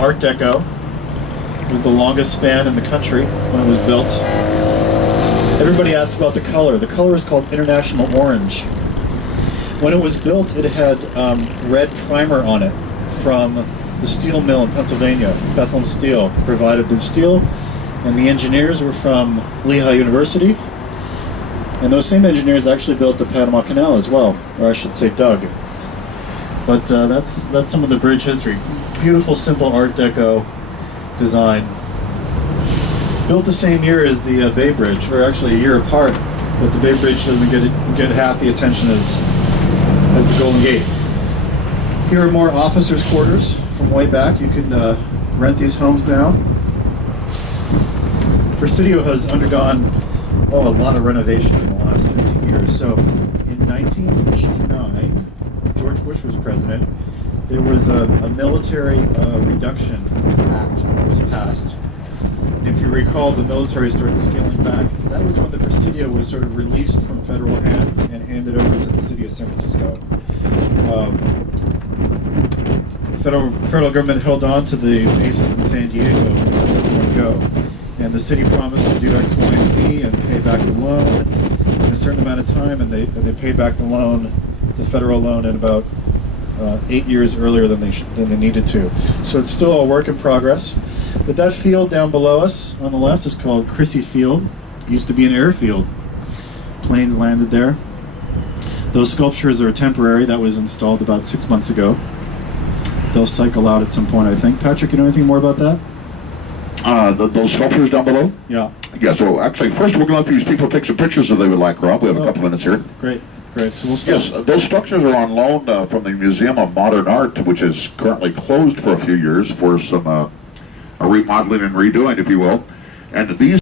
Art Deco. It was the longest span in the country when it was built. Everybody asks about the color. The color is called International Orange. When it was built, it had red primer on it from the steel mill in Pennsylvania. Bethlehem Steel provided the steel, and the engineers were from Lehigh University. And those same engineers actually built the Panama Canal as well, or I should say dug. But that's some of the bridge history. Beautiful, simple Art Deco design. Built the same year as the Bay Bridge, or actually a year apart, but the Bay Bridge doesn't get half the attention as the Golden Gate. Here are more officers' quarters from way back. You can rent these homes now. Presidio has undergone a lot of renovation in the last 15 years. So in 1989, George Bush was president, there was a military reduction act that was passed. And if you recall, the military started scaling back. That was when the Presidio was sort of released from federal hands and handed over to the city of San Francisco. The federal government held on to the bases in San Diego and doesn't want to go. And the city promised to do X, Y, and Z and pay back the loan in a certain amount of time, and they paid back the loan, the federal loan, in about 8 years earlier than they needed to. So it's still a work in progress. But that field down below us on the left is called Crissy Field. It used to be an airfield. Planes landed there. Those sculptures are temporary. That was installed about 6 months ago. They'll cycle out at some point, I think. Patrick, you know anything more about that? Those sculptures down below? Yeah. Yeah, so actually, first we're going to let these people take some pictures if they would like, Rob. We have a couple minutes here. Great. So we'll start. Yes, those structures are on loan from the Museum of Modern Art, which is currently closed for a few years for some remodeling and redoing, if you will. And these